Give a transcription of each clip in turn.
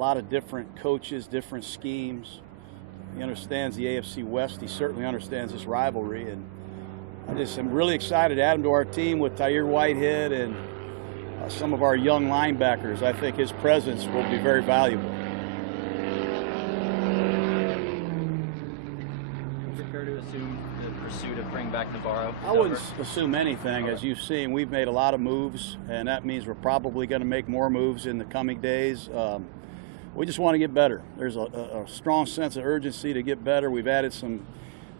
lot of different coaches, different schemes. He understands the AFC West. He certainly understands this rivalry, and I just am really excited to add him to our team with Tahir Whitehead and some of our young linebackers. I think his presence will be very valuable. Is it fair to assume the pursuit of bringing back Navarro? I wouldn't assume anything. As you've seen, we've made a lot of moves, and that means we're probably going to make more moves in the coming days. We just want to get better. There's a strong sense of urgency to get better. We've added some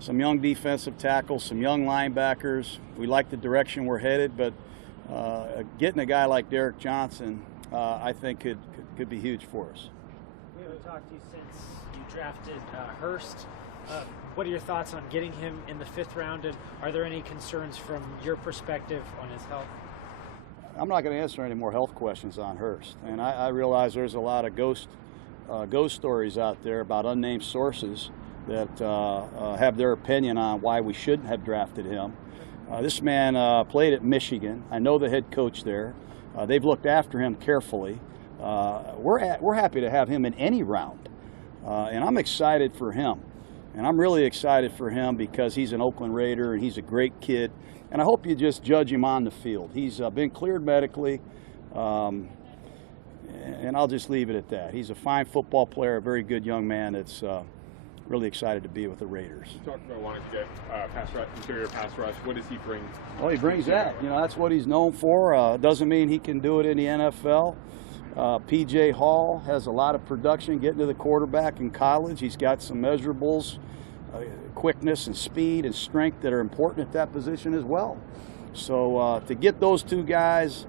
young defensive tackles, some young linebackers. We like the direction we're headed, but getting a guy like Derek Johnson, I think could be huge for us. We haven't talked to you since you drafted Hurst. What are your thoughts on getting him in the 5th round, and are there any concerns from your perspective on his health? I'm not going to answer any more health questions on Hurst, and I realize there's a lot of ghost stories out there about unnamed sources that have their opinion on why we shouldn't have drafted him. This man played at Michigan. I know the head coach there. They've looked after him carefully. We're happy to have him in any round, and I'm excited for him. And I'm really excited for him because he's an Oakland Raider and he's a great kid. And I hope you just judge him on the field. He's been cleared medically, and I'll just leave it at that. He's a fine football player, a very good young man that's really excited to be with the Raiders. You talked about wanting to get interior pass rush. What does he bring? Well, he brings that. You know, that's what he's known for. Doesn't mean he can do it in the NFL. P.J. Hall has a lot of production getting to the quarterback in college. He's got some measurables, quickness and speed and strength that are important at that position as well. So to get those two guys,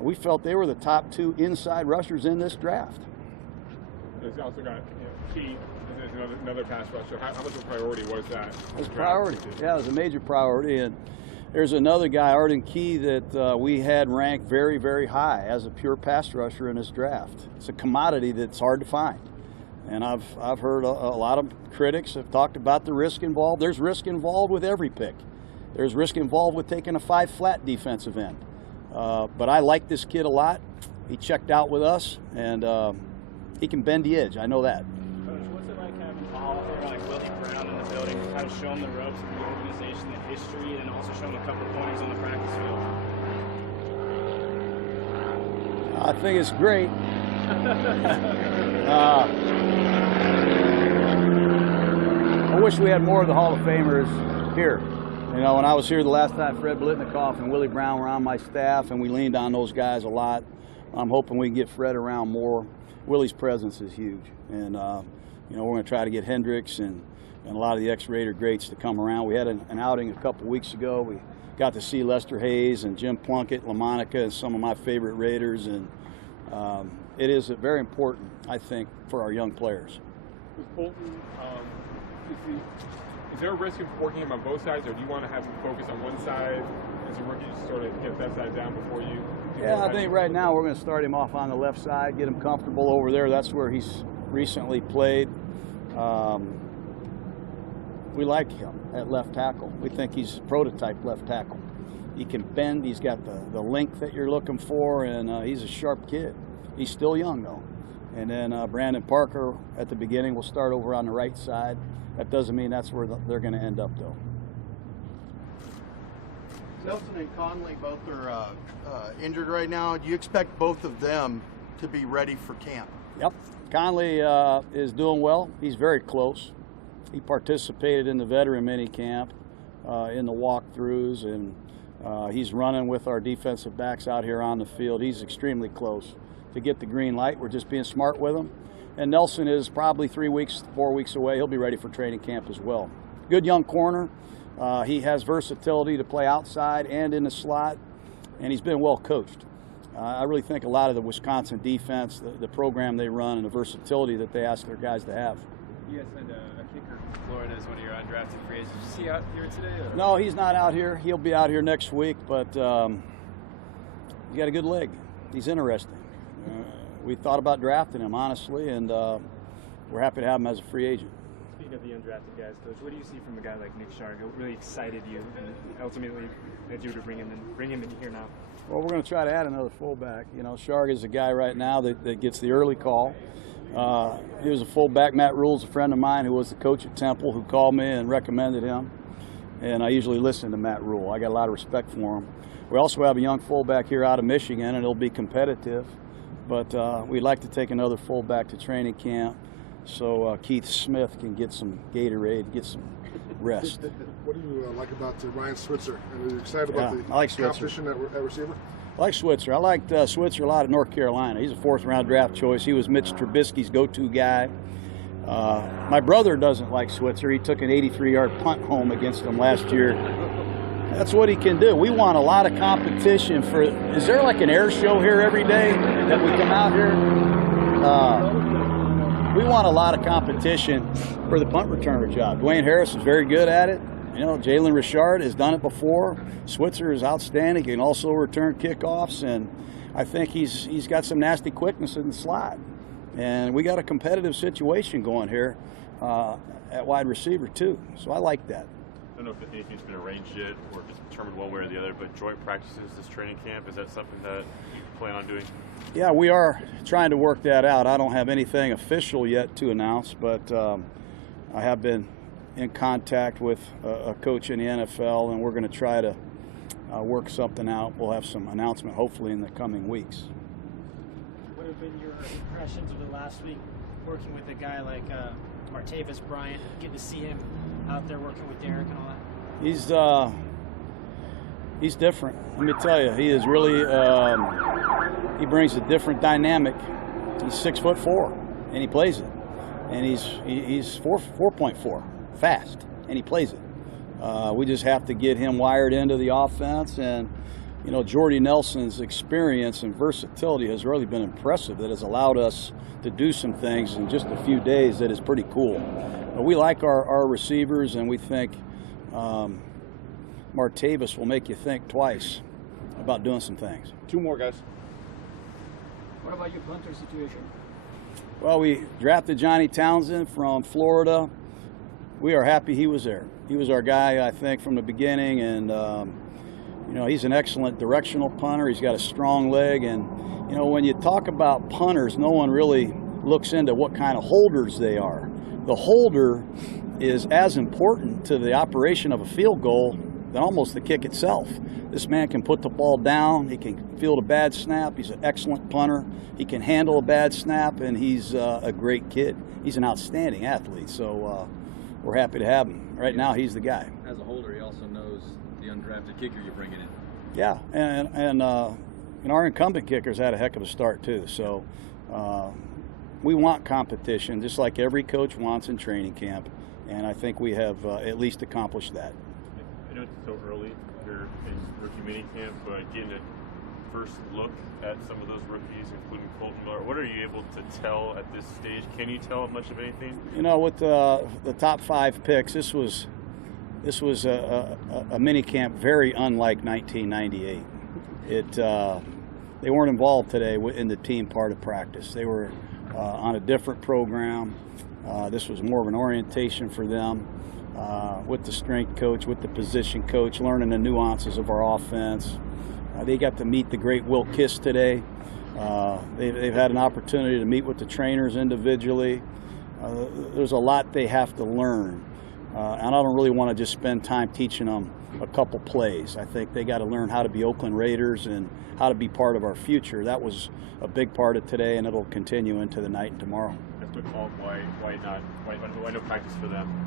we felt they were the top 2 inside rushers in this draft. He's also got Key. There's another pass rusher. How much of a priority was that? It was a priority. Yeah, it was a major priority. And there's another guy, Arden Key, that we had ranked very, very high as a pure pass rusher in this draft. It's a commodity that's hard to find. And I've heard a lot of critics have talked about the risk involved. There's risk involved with every pick. There's risk involved with taking a 5-flat defensive end. But I like this kid a lot. He checked out with us, and he can bend the edge. I know that. Coach, what's it like having Paul or like Willie Brown in the building to kind of show him the ropes of the organization, the history, and also show him a couple of pointers on the practice field? I think it's great. I wish we had more of the Hall of Famers here. You know, when I was here the last time, Fred Blitnikoff and Willie Brown were on my staff, and we leaned on those guys a lot. I'm hoping we can get Fred around more. Willie's presence is huge, and you know, we're going to try to get Hendricks and a lot of the ex-Raider greats to come around. We had an outing a couple weeks ago. We got to see Lester Hayes and Jim Plunkett, LaMonica, and some of my favorite Raiders, and it is very important, I think, for our young players. With Colton, is there a risk of working him on both sides, or do you want to have him focus on one side as a rookie, just sort of get that side down before you? Yeah, I think right now we're going to start him off on the left side, get him comfortable over there. That's where he's recently played. We like him at left tackle. We think he's a prototype left tackle. He can bend. He's got the length that you're looking for, and he's a sharp kid. He's still young, though. And then Brandon Parker at the beginning will start over on the right side. That doesn't mean that's where they're going to end up, though. Nelson and Conley both are injured right now. Do you expect both of them to be ready for camp? Yep. Conley is doing well. He's very close. He participated in the veteran minicamp, in the walkthroughs, and he's running with our defensive backs out here on the field. He's extremely close to get the green light. We're just being smart with him. And Nelson is probably 4 weeks away. He'll be ready for training camp as well. Good young corner. He has versatility to play outside and in the slot, and he's been well coached. I really think a lot of the Wisconsin defense, the program they run, and the versatility that they ask their guys to have. You guys had a kicker from Florida as one of your undrafted free agents. Is he out here today? Or? No, he's not out here. He'll be out here next week, but he's got a good leg. He's interesting. We thought about drafting him, honestly, and we're happy to have him as a free agent. Speaking of the undrafted guys, Coach, what do you see from a guy like Nick Sharg? What really excited you and ultimately led you to bring him in here now? Well, we're going to try to add another fullback. You know, Sharg is a guy right now that gets the early call. He was a fullback. Matt Rule's a friend of mine who was the coach at Temple, who called me and recommended him. And I usually listen to Matt Rule. I got a lot of respect for him. We also have a young fullback here out of Michigan, and it'll be competitive. But we'd like to take another fullback to training camp so Keith Smith can get some Gatorade, get some rest. What do you like about Ryan Switzer? Are you excited about the I like competition at receiver? I like Switzer. I liked Switzer a lot at North Carolina. He's a fourth-round draft choice. He was Mitch Trubisky's go-to guy. My brother doesn't like Switzer. He took an 83-yard punt home against him last year. That's what he can do. We want a lot of competition for. Is there like an air show here every day that we come out here? We want a lot of competition for the punt returner job. Dwayne Harris is very good at it. You know, Jalen Richard has done it before. Switzer is outstanding. He can also return kickoffs, and I think he's got some nasty quickness in the slot. And we got a competitive situation going here at wide receiver too. So I like that. I don't know if anything's been arranged yet or if it's determined one way or the other, but joint practices this training camp, is that something that you plan on doing? Yeah, we are trying to work that out. I don't have anything official yet to announce, but I have been in contact with a coach in the NFL, and we're going to try to work something out. We'll have some announcement hopefully in the coming weeks. What have been your impressions of the last week working with a guy like Martavis Bryant? Good to see him out there working with Derek and all that. He's different. Let me tell you, he is really he brings a different dynamic. He's 6'4", and he plays it, and he's 4.4 fast, and he plays it. We just have to get him wired into the offense, and you know, Jordy Nelson's experience and versatility has really been impressive. That has allowed us to do some things in just a few days that is pretty cool. But we like our receivers, and we think Martavis will make you think twice about doing some things. Two more, guys. What about your punter situation? Well, we drafted Johnny Townsend from Florida. We are happy he was there. He was our guy, I think, from the beginning, and you know, he's an excellent directional punter. He's got a strong leg, and you know, when you talk about punters, no one really looks into what kind of holders they are. The holder is as important to the operation of a field goal than almost the kick itself. This man can put the ball down. He can field a bad snap. He's an excellent punter. He can handle a bad snap, and he's a great kid. He's an outstanding athlete, so we're happy to have him. Right now, he's the guy. As a holder, he also knows the undrafted kicker you're bringing in. Yeah, and our incumbent kickers had a heck of a start too. So we want competition, just like every coach wants in training camp, and I think we have at least accomplished that. I know it's so early here in rookie minicamp, but getting a first look at some of those rookies, including Colton Miller, what are you able to tell at this stage? Can you tell much of anything? You know, with the top 5 picks, this was a minicamp very unlike 1998. They weren't involved today in the team part of practice. They were on a different program. This was more of an orientation for them with the strength coach, with the position coach, learning the nuances of our offense. They got to meet the great Will Kiss today. They've had an opportunity to meet with the trainers individually. There's a lot they have to learn. And I don't really want to just spend time teaching them a couple plays. I think they got to learn how to be Oakland Raiders and how to be part of our future. That was a big part of today, and it'll continue into the night and tomorrow. That's what called. Why no practice for them?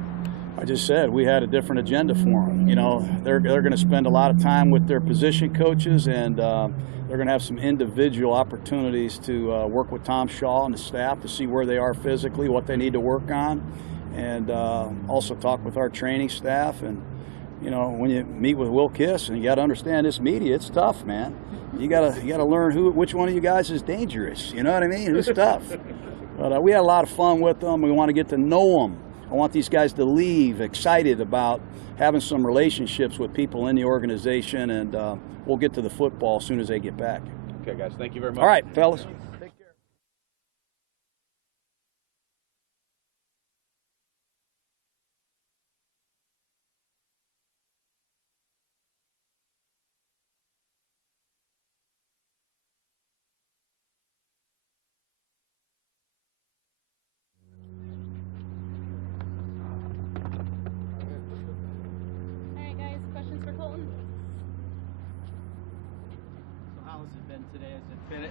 I just said we had a different agenda for them. You know, they're going to spend a lot of time with their position coaches, and they're going to have some individual opportunities to work with Tom Shaw and the staff to see where they are physically, what they need to work on, and also talk with our training staff. And you know, when you meet with Will Kiss, and you got to understand this media, it's tough, man. You gotta learn which one of you guys is dangerous. You know what I mean? It's tough. But we had a lot of fun with them. We want to get to know them. I want these guys to leave excited about having some relationships with people in the organization, and we'll get to the football as soon as they get back. Okay, guys. Thank you very much. All right, fellas.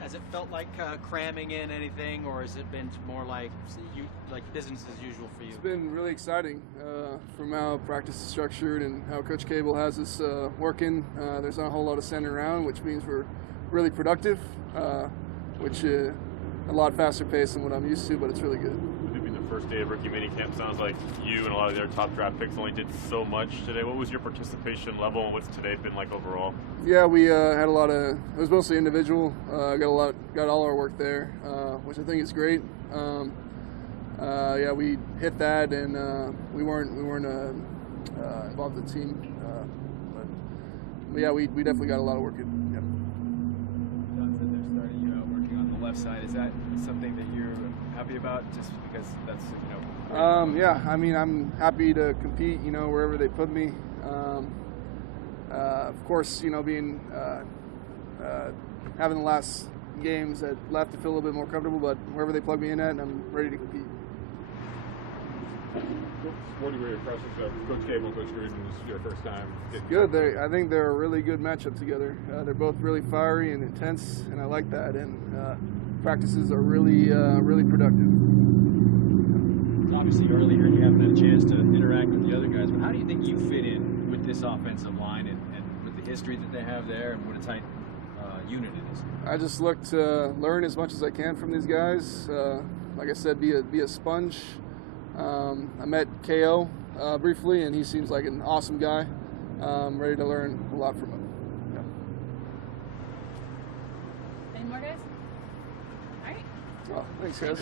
Has it felt like cramming in anything, or has it been more like business as usual for you? It's been really exciting from how practice is structured and how Coach Cable has us working. There's not a whole lot of standing around, which means we're really productive, which a lot faster pace than what I'm used to, but it's really good. With it being the first day of Rookie Minicamp, sounds like you and a lot of their top draft picks only did so much today. What was your participation level, and what's today been like overall? Yeah, we had a lot of. It was mostly individual. Got all our work there, which I think is great. Yeah, we hit that, and we weren't involved in the team. But yeah, we definitely got a lot of work in. Yep. Jon said they're starting you out working on the left side. Is that something that you're happy about, just because that's Yeah, I mean, I'm happy to compete. Wherever they put me. Of course, being having the last games at left to feel a little bit more comfortable, but wherever they plug me in at, I'm ready to compete. What were your impressions of Coach Cable and Coach Gruden? This is your first time. Good. I think they're a really good matchup together. They're both really fiery and intense, and I like that. And practices are really productive. Obviously, earlier you haven't had a chance to interact with the other guys, but how do you think you fit in with this offensive line and with the history that they have there and what a tight unit it is? I just look to learn as much as I can from these guys. Like I said, be a sponge. I met KO briefly, and he seems like an awesome guy. I'm ready to learn a lot from him. Yeah. Any more guys? All right. Oh, thanks, guys.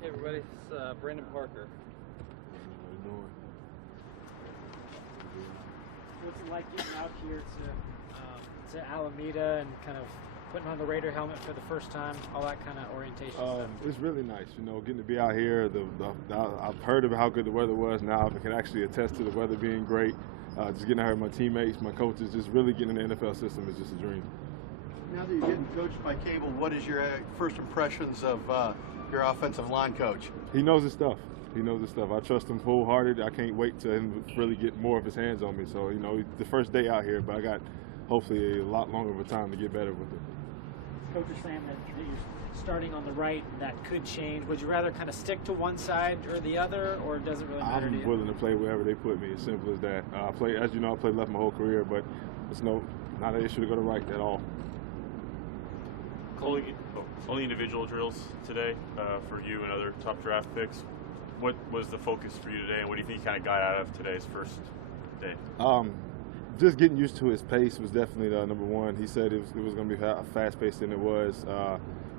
Hey everybody, it's Brandon Parker. What's it like getting out here to Alameda and kind of putting on the Raider helmet for the first time, all that kind of orientation stuff? It's really nice, getting to be out here. I've heard of how good the weather was. Now I can actually attest to the weather being great. Just getting out here with my teammates, my coaches, just really getting in the NFL system is just a dream. Now that you're getting coached by Cable, what is your first impressions of your offensive line coach? He knows his stuff. I trust him wholehearted. I can't wait to him really get more of his hands on me. So, the first day out here, but I got hopefully a lot longer of a time to get better with it. Coach is saying that you're starting on the right, that could change. Would you rather kind of stick to one side or the other, or does it really matter to you? I'm willing to play wherever they put me, as simple as that. I played left my whole career, but it's not an issue to go to right at all. Only individual drills today for you and other top draft picks. What was the focus for you today, and what do you think you kind of got out of today's first day? Just getting used to his pace was definitely the number one. He said it was going to be fast paced than it was,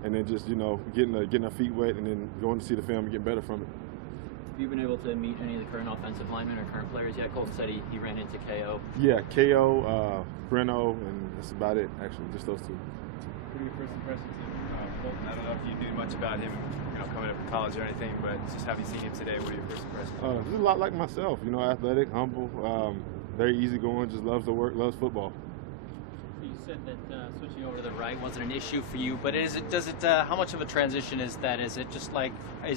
and then just getting our feet wet and then going to see the film and getting better from it. Have you been able to meet any of the current offensive linemen or current players yet? Colton said he ran into KO. Yeah, KO, Breno, and that's about it. Actually, just those two. What are your first impressions of Colton? I don't know if you knew much about him, coming up in college or anything, but just having seen him today, what are your first impressions? Just a lot like myself, athletic, humble, very easygoing, just loves to work, loves football. You said that switching over to the right wasn't an issue for you, but how much of a transition is that? Is it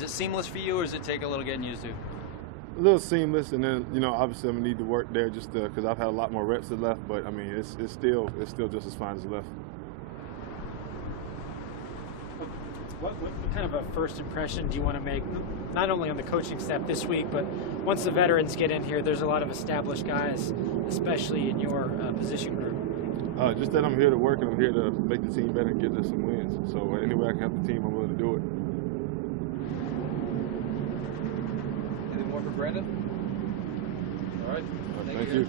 seamless for you, or does it take a little getting used to? A little seamless, and then, obviously I'm gonna need to work there just because I've had a lot more reps at left, but I mean, it's still just as fine as left. What kind of a first impression do you want to make, not only on the coaching staff this week, but once the veterans get in here? There's a lot of established guys, especially in your position group. Just that I'm here to work and I'm here to make the team better and get us some wins. So any way I can help the team, I'm willing to do it. Anything more for Brandon? All right. Thank you.